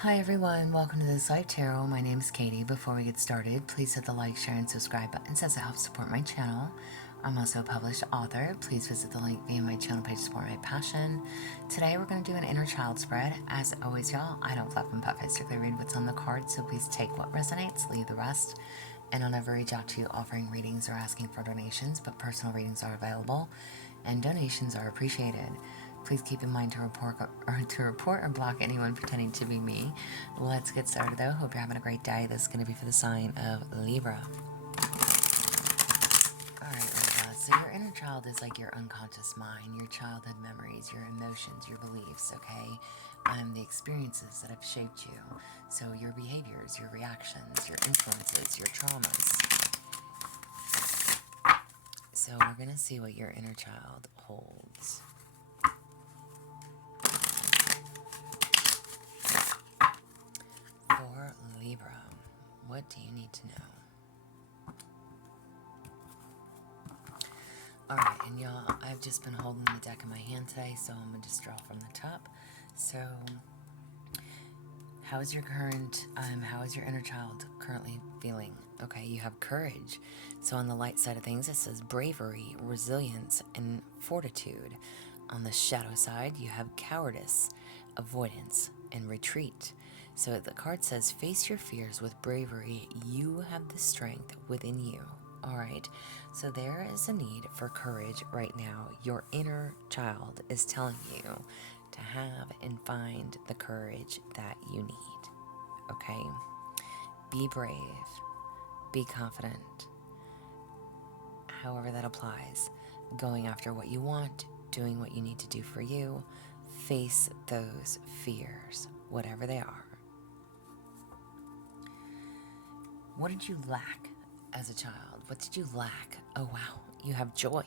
Hi everyone, welcome to this live tarot. My name is Katie. Before we get started, please hit the like, share, and subscribe buttons as it helps support my channel. I'm also a published author. Please visit the link via my channel page to support my passion. Today we're going to do an inner child spread. As always, y'all, I don't fluff and puff. I strictly read what's on the card, so please take what resonates, leave the rest. And I'll never reach out to you offering readings or asking for donations, but personal readings are available, and donations are appreciated. Please keep in mind to report or block anyone pretending to be me. Let's get started though. Hope you're having a great day. This is going to be for the sign of Libra. Alright, Libra. So your inner child is like your unconscious mind, your childhood memories, your emotions, your beliefs, okay? The experiences that have shaped you. So your behaviors, your reactions, your influences, your traumas. So we're going to see what your inner child holds. For Libra, what do you need to know? Alright, and y'all, I've just been holding the deck in my hand today, so I'm going to just draw from the top. So, how is your inner child currently feeling? Okay, you have courage. So on the light side of things, it says bravery, resilience, and fortitude. On the shadow side, you have cowardice, avoidance, and retreat. So the card says, face your fears with bravery. You have the strength within you. All right. So there is a need for courage right now. Your inner child is telling you to have and find the courage that you need. Okay. Be brave. Be confident. However that applies. Going after what you want, doing what you need to do for you. Face those fears, whatever they are. What did you lack as a child? What did you lack? Oh wow, you have joy.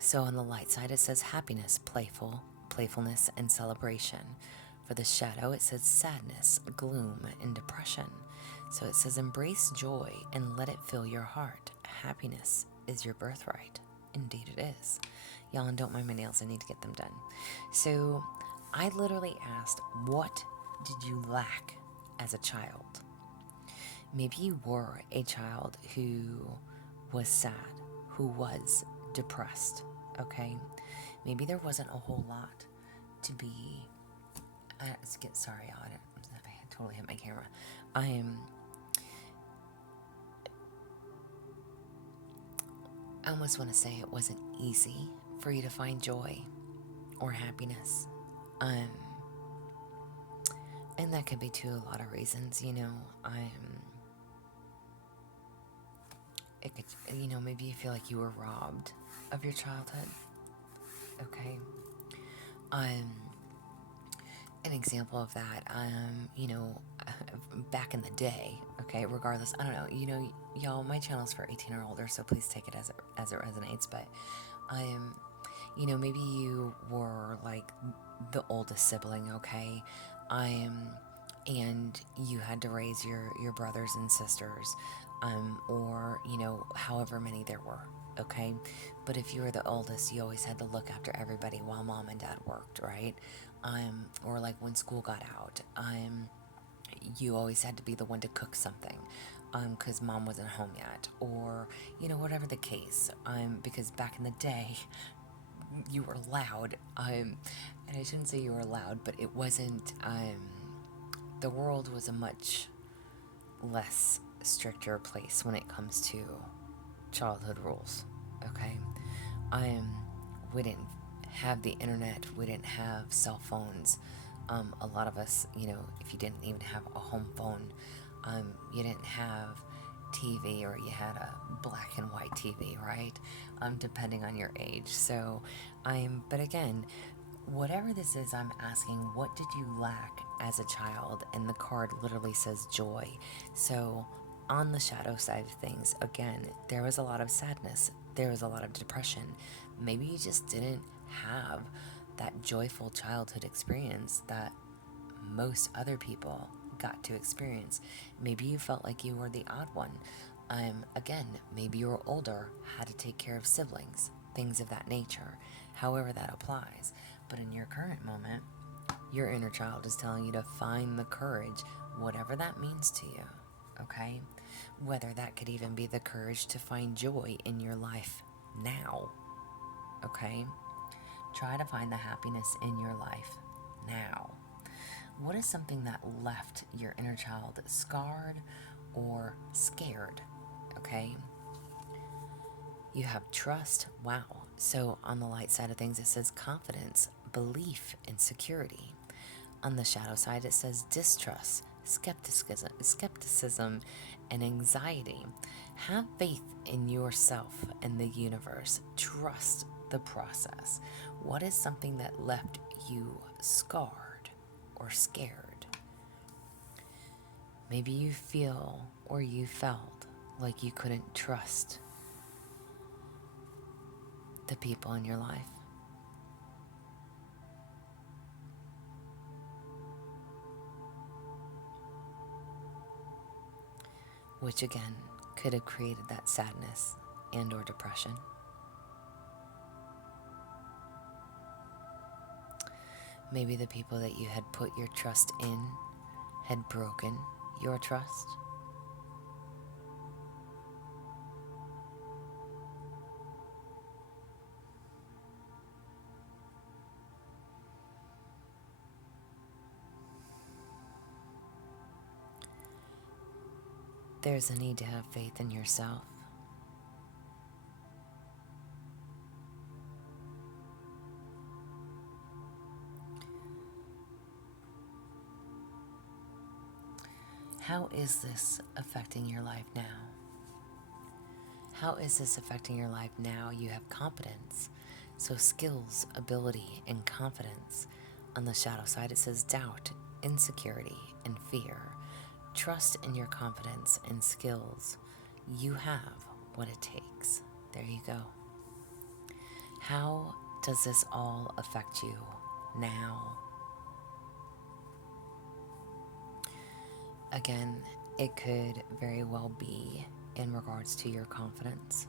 So on the light side it says happiness, playfulness, and celebration. For the shadow it says sadness, gloom, and depression. So it says embrace joy and let it fill your heart. Happiness is your birthright. Indeed it is. Y'all, and don't mind my nails, I need to get them done. So I literally asked, what did you lack as a child? Maybe you were a child who was sad, who was depressed, okay? Maybe there wasn't a whole lot to be... sorry, I totally hit my camera. I almost want to say it wasn't easy for you to find joy or happiness. And that could be to a lot of reasons, you know. It could, maybe you feel like you were robbed of your childhood. Okay. An example of that, back in the day, okay, regardless, I don't know, y'all, my channel's for 18 or older, so please take it as it resonates, but, maybe you were, like, the oldest sibling, okay, and you had to raise your brothers and sisters, or, however many there were, okay, but if you were the oldest, you always had to look after everybody while mom and dad worked, right, or like when school got out, you always had to be the one to cook something, because mom wasn't home yet, or, whatever the case, because back in the day, you were loud, and I shouldn't say you were loud, but it wasn't, the world was a much less stricter place when it comes to childhood rules, okay? We didn't have the internet, we didn't have cell phones. A lot of us, if you didn't even have a home phone, you didn't have TV, or you had a black and white TV, right? Depending on your age. So, but again, whatever this is, I'm asking, what did you lack as a child? And the card literally says joy. So, on the shadow side of things, again, there was a lot of sadness. There was a lot of depression. Maybe you just didn't have that joyful childhood experience that most other people got to experience. Maybe you felt like you were the odd one. Again, maybe you were older, had to take care of siblings, things of that nature, however that applies. But in your current moment, Your inner child is telling you to find the courage, whatever that means to you, okay? Whether that could even be the courage to find joy in your life now, okay? Try to find the happiness in your life now. What is something that left your inner child scarred or scared, okay? You have trust. Wow. So on the light side of things, it says confidence, belief, and security. On the shadow side, it says distrust, skepticism, and anxiety. Have faith in yourself and the universe. Trust the process. What is something that left you scarred or scared? Maybe you feel or you felt like you couldn't trust the people in your life. Which again could have created that sadness and or depression. Maybe the people that you had put your trust in had broken your trust. There's a need to have faith in yourself. How is this affecting your life now? How is this affecting your life now? You have competence. So skills, ability, and confidence. On the shadow side, it says doubt, insecurity, and fear. Trust in your confidence and skills. You have what it takes. There you go. How does this all affect you now? Again, it could very well be in regards to your confidence.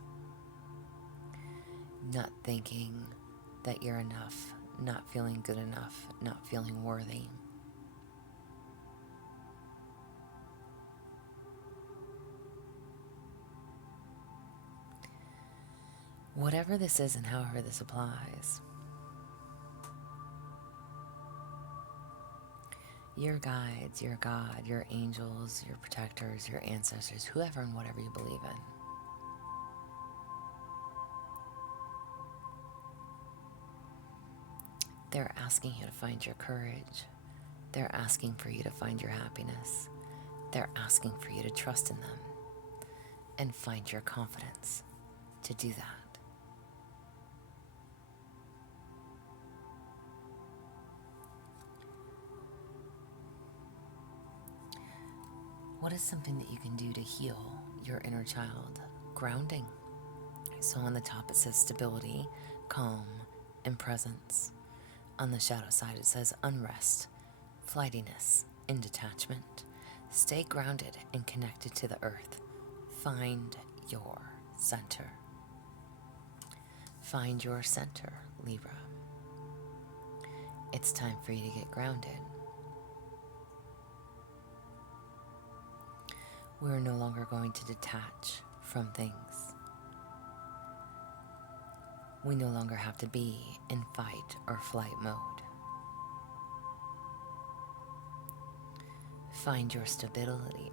Not thinking that you're enough, not feeling good enough, not feeling worthy. Whatever this is and however this applies, your guides, your God, your angels, your protectors, your ancestors, whoever and whatever you believe in, they're asking you to find your courage. They're asking for you to find your happiness. They're asking for you to trust in them and find your confidence to do that. What is something that you can do to heal your inner child? Grounding. So on the top it says stability, calm, and presence. On the shadow side it says unrest, flightiness, and detachment. Stay grounded and connected to the earth. Find your center. Find your center, Libra. It's time for you to get grounded. We're no longer going to detach from things. We no longer have to be in fight or flight mode. Find your stability,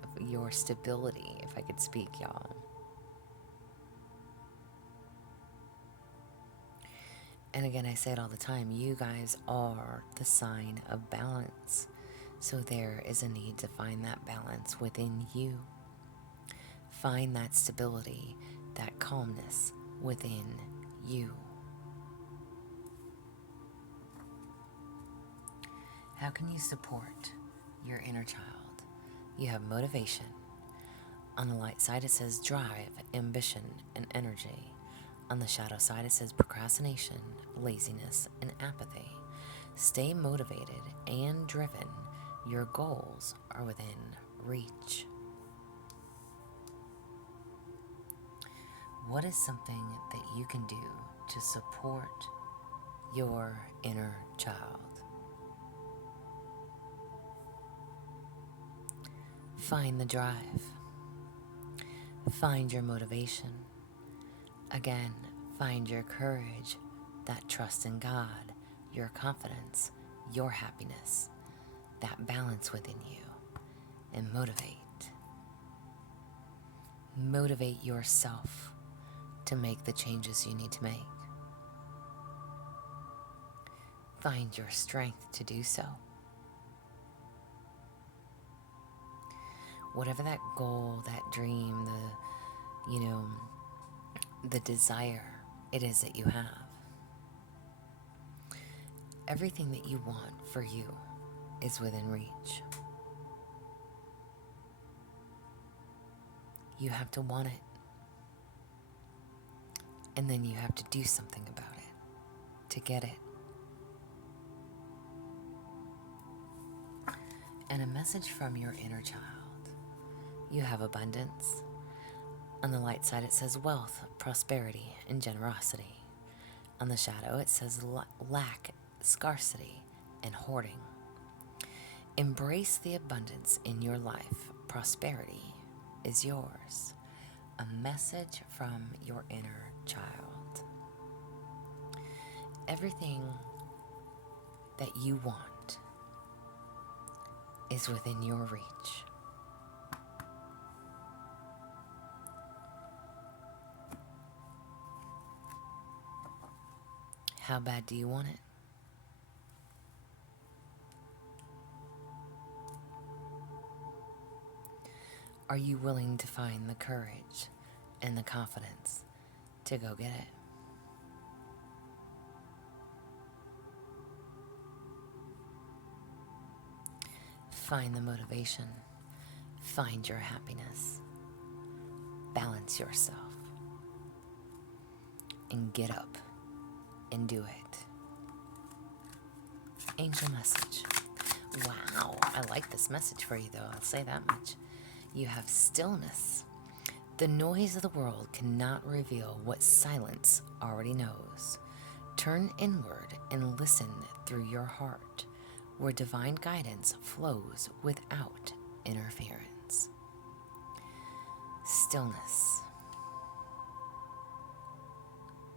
if I could speak, y'all. And again, I say it all the time, you guys are the sign of balance. So there is a need to find that balance within you. Find that stability, that calmness within you. How can you support your inner child? You have motivation. On the light side, it says drive, ambition, and energy. On the shadow side, it says procrastination, laziness, and apathy. Stay motivated and driven. Your goals are within reach. What is something that you can do to support your inner child? Find the drive. Find your motivation. Again, find your courage, that trust in God, your confidence, your happiness, that balance within you, and motivate. Motivate yourself to make the changes you need to make. Find your strength to do so. Whatever that goal, that dream, the desire it is that you have, everything that you want for you is within reach. You have to want it. And then you have to do something about it to get it. And a message from your inner child. You have abundance. On the light side, it says wealth, prosperity, and generosity. On the shadow, it says lack, scarcity, and hoarding. Embrace the abundance in your life. Prosperity is yours. A message from your inner child. Everything that you want is within your reach. How bad do you want it? Are you willing to find the courage and the confidence to go get it? Find the motivation. Find your happiness. Balance yourself. And get up and do it. Angel message. Wow, I like this message for you though, I'll say that much. You have stillness. The noise of the world cannot reveal what silence already knows. Turn inward and listen through your heart, where divine guidance flows without interference. Stillness.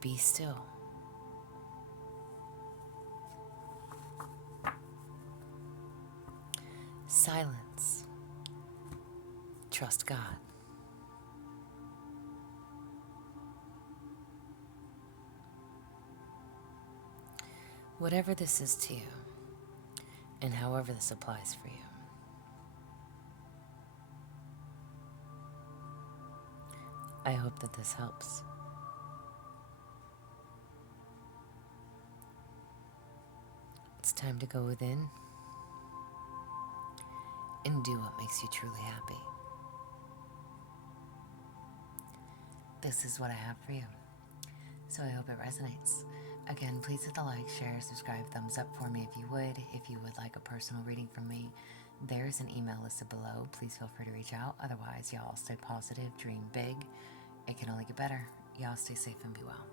Be still. Silence. Trust God. Whatever this is to you, and however this applies for you, I hope that this helps. It's time to go within and do what makes you truly happy. This is what I have for you. So I hope it resonates. Again, please hit the like, share, subscribe, thumbs up for me if you would. If you would like a personal reading from me, there's an email listed below. Please feel free to reach out. Otherwise, y'all stay positive, dream big. It can only get better. Y'all stay safe and be well.